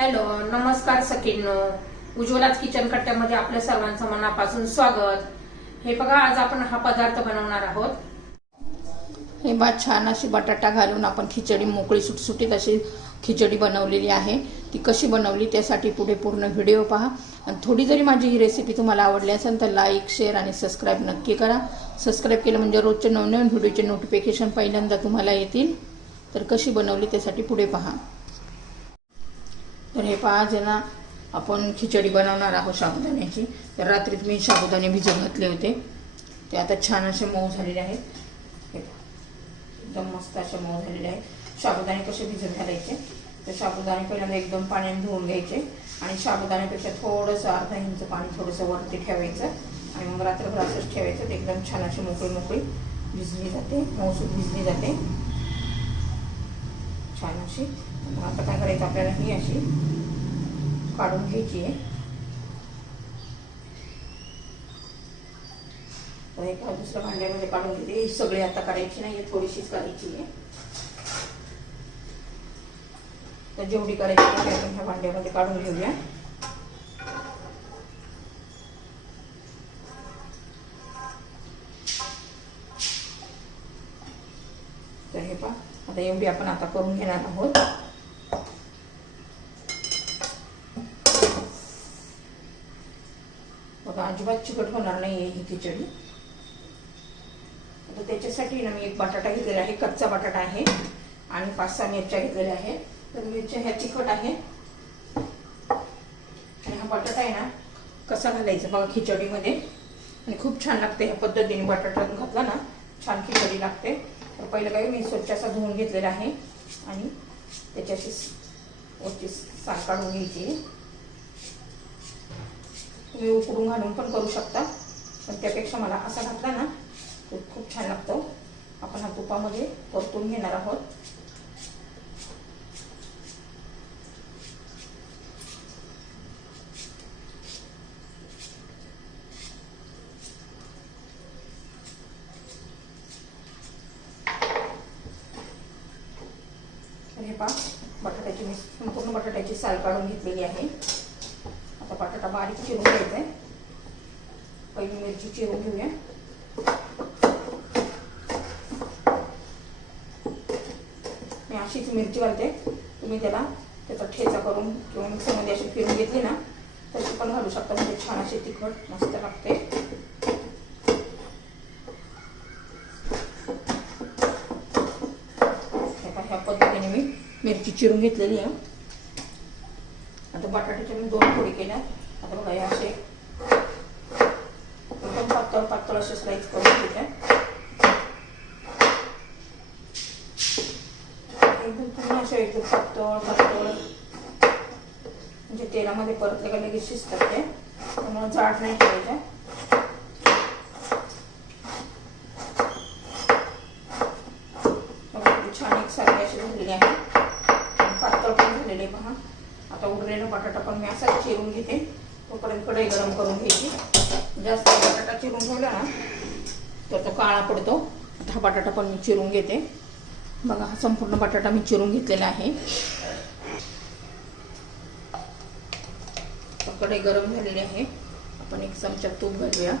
Hello, नमस्कार सखींनो. उज्ज्वलाच kitchen कट्ट्यामध्ये आपल्या सर्वांचं मनापासून स्वागत. हे बघा, आज आपण हा पदार्थ बनवणार आहोत. हे छान अशी बटाटा घालून आपण खिचडी, मोकळी सुटसुटीत अशी खिचडी बनवलेली आहे. ती कशी बनवली त्यासाठी पुढे पूर्ण व्हिडिओ पहा. आणि थोडी जरी माझी ही रेसिपी तुम्हाला आवडली असेल तर लाईक, शेअर आणि सबस्क्राईब नक्की करा. सबस्क्राईब केलं म्हणजे रोजचे नवनवीन व्हिडिओचे नोटिफिकेशन पहिल्यांदा तुम्हाला येतील. तर कशी बनवली त्यासाठी पुढे पहा. तर हे पहा, आज ना आपण खिचडी बनवणार आहोत साबुदाण्याची. तर रात्रीत मी साबुदाणे भिजवून घातले होते. ते आता छान असे मऊ झालेले आहेत. हे एकदम मस्त असे मऊ झालेले आहेत. साबुदाणे कसे भिजत घालायचे तर साबुदाणे पहिल्यांदा एकदम पाण्याने धुवून घ्यायचे आणि साबुदाण्यापेक्षा थोडंसं अर्धा इंच पाणी थोडंसं वरती ठेवायचं आणि मग रात्रभर असंच ठेवायचं. ते एकदम छान अशी मोकळी मोकळी भिजली जाते, मऊसूद भिजली जाते छान अशी. मग आता काय करायचं, आपल्याला ही अशी काढून घ्यायची आहे. तर एका दुसऱ्या भांड्यामध्ये काढून घेते. ही सगळी आता करायची नाही, थोडीशीच करायची आहे. तर जेवढी करायची तेवढी आपण ह्या भांड्यामध्ये काढून घेऊया. तर हे पहा, आता एवढी आपण आता करून घेणार आहोत. बघा, अजिबात चिकट होणार नाही ही खिचडी. आता त्याच्यासाठी ना मी एक बटाटा घेतलेला आहे, कच्चा बटाटा आहे आणि 5-6 मिरच्या घेतलेल्या आहेत. तर मिरच्या ह्या तिखट आहे आणि हा बटाटा आहे ना कसा घालायचा बघा खिचडीमध्ये, आणि खूप छान लागते. ह्या पद्धतीने बटाटा घातला ना छान खिचडी लागते. तर पहिलं काय, मी स्वच्छ असा धुवून घेतलेला आहे आणि त्याच्याशी वरची साल काढून घ्यायची. तुम्ही उकडून घालून पण करू शकता, पण त्यापेक्षा मला असा घातला ना तो खूप छान लागतो. आपण हा तुपामध्ये परतून घेणार आहोत. हे पहा, बटाट्याची मी संपूर्ण बटाट्याची साल काढून घेतलेली आहे. आता बटाटा बारीक चिरून घ्यायचा आहे. पहिली मिरची चिरून घेऊया. मी अशीच मिरची घालते. तुम्ही त्याचा ठेचा करून किंवा मिक्सरमध्ये अशी फिरून घेतली ना तशी पण घालू शकता, म्हणजे छान अशी तिखट मस्त लागते. ह्या पद्धतीने मी मिरची चिरून घेतलेली आहे. आता बटाट्याच्या मी 2 फोडी केल्या. आता बघा, हे असे एकदम पातळ पातळ असे स्लाइस करून घ्यायचे. एकदम पूर्ण असे एकदम पातळ पातळ, म्हणजे तेलामध्ये परतले का लगेच शिजतात ते, त्यामुळे जाड नाही ठेवायचे. छान एक सारखी अशी झालेली आहे, पातळ पण झालेली आहे पहा. आता उरलेला बटाटा पण मी असा चिरून घेते. तोपर्यंत कढई गरम करून घ्यायची. जास्त बटाटा चिरून ठेवला ना तर तो काळा पडतो. हा बटाटा पण मी चिरून घेते. बघा, हा संपूर्ण बटाटा मी चिरून घेतलेला आहे. कढई गरम झालेली आहे. आपण 1 चमचा तूप घालूया.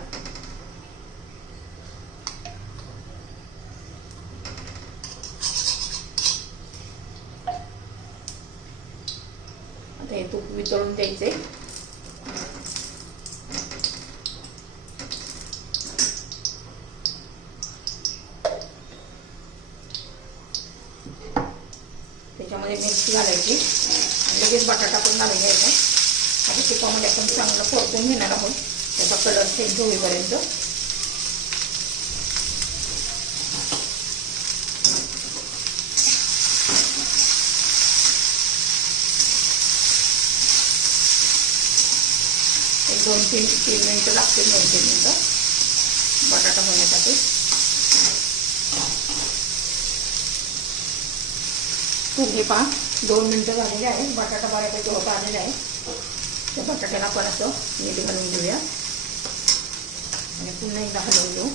आता हे तूप वितळून द्यायचे. त्याच्यामध्ये मिरची घालायची आणि लगेच बटाटा पण घालून घ्यायचा. आता तुपामध्ये आपण चांगलं परतून घेणार आहोत, त्याचा कलर चेंज होईपर्यंत. एक 2-3 मिनिटं लागतील, 2-3 मिनिटं बटाटा होण्यासाठी. हे पहा, 2 मिनिटं झालेले आहेत. बटाटा बऱ्यापैकी होता आलेला आहे. त्या बटाट्याला आपण असं मीठ घालून घेऊया आणि पुन्हा एकदा हलवून घेऊ.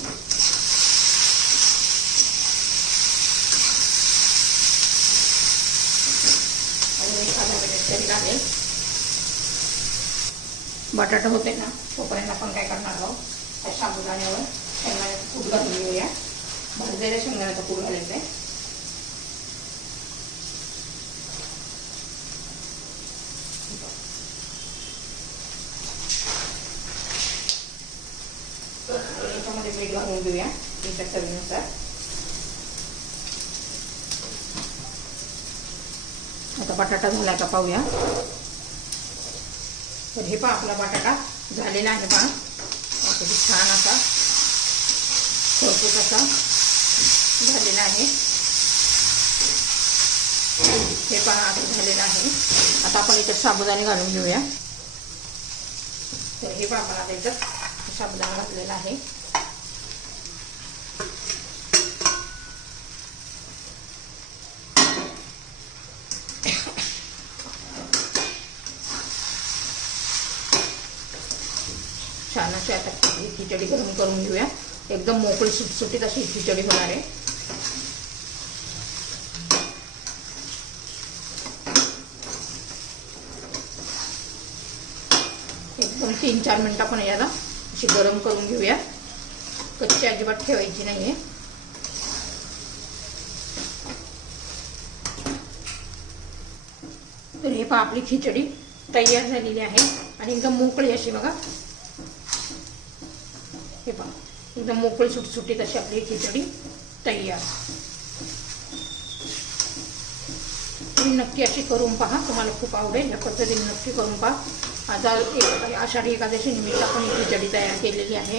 आणि 1 अर्धा मिनिट तरी लागेल. बटाटा होते ना तोपर्यंत आपण काय करणार आहोत, त्या साबुदाण्यावर शेंगदाण्याचं कूट घालून घेऊया. भाजलेल्या शेंगदाण्याचा कूट घालायचा आहे. याच्यामध्ये मीठ घालून घेऊया तुमच्या चवीनुसार. आता बटाटा झाला का पाहूया. तर हे पहा आपला बटाटा झालेला आहे. पहा किती छान असा खरपूस असा झालेला आहे. हे पहा असं झालेलं आहे. आता आपण याच्यात साबुदाणे घालून घेऊया. तर हे पहा आपण आता याच्यात साबुदाणा घातलेला आहे. छान अशी आता खिचडी गरम करून घेऊया. एकदम मोकळी सुटसुटीत अशी खिचडी होणार आहे. एकदम 3-4 मिनिटं आपण याला अशी गरम करून घेऊया. कच्ची अजिबात ठेवायची नाहीये. तर हे पहा आपली खिचडी तयार झालेली आहे आणि एकदम मोकळी अशी बघा. हे पहा एकदम मोकळी सुटसुटीत अशी आपली खिचडी तयार. तुम्ही नक्की अशी करून पहा, तुम्हाला खूप आवडेल. या पद्धतीने नक्की करून पहा. आता आषाढी एकादशी निमित्त आपण ही खिचडी तयार केलेली आहे.